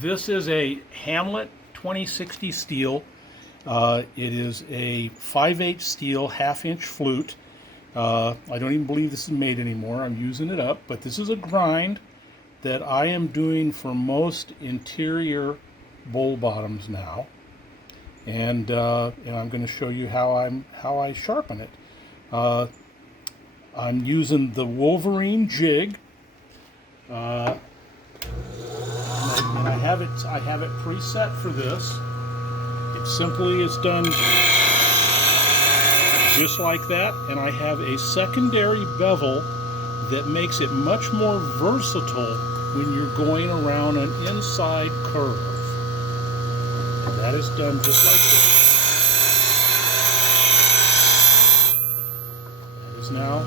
This is a Hamlet 2060 steel. It is a 5/8 steel half-inch flute. I don't even believe this is made anymore. I'm using it up, but this is a grind that I am doing for most interior bowl bottoms now, and I'm going to show you how I sharpen it. I'm using the Wolverine jig. And I have it preset for this. It simply is done just like that, and I have a secondary bevel that makes it much more versatile when you're going around an inside curve. And that is done just like this. That is now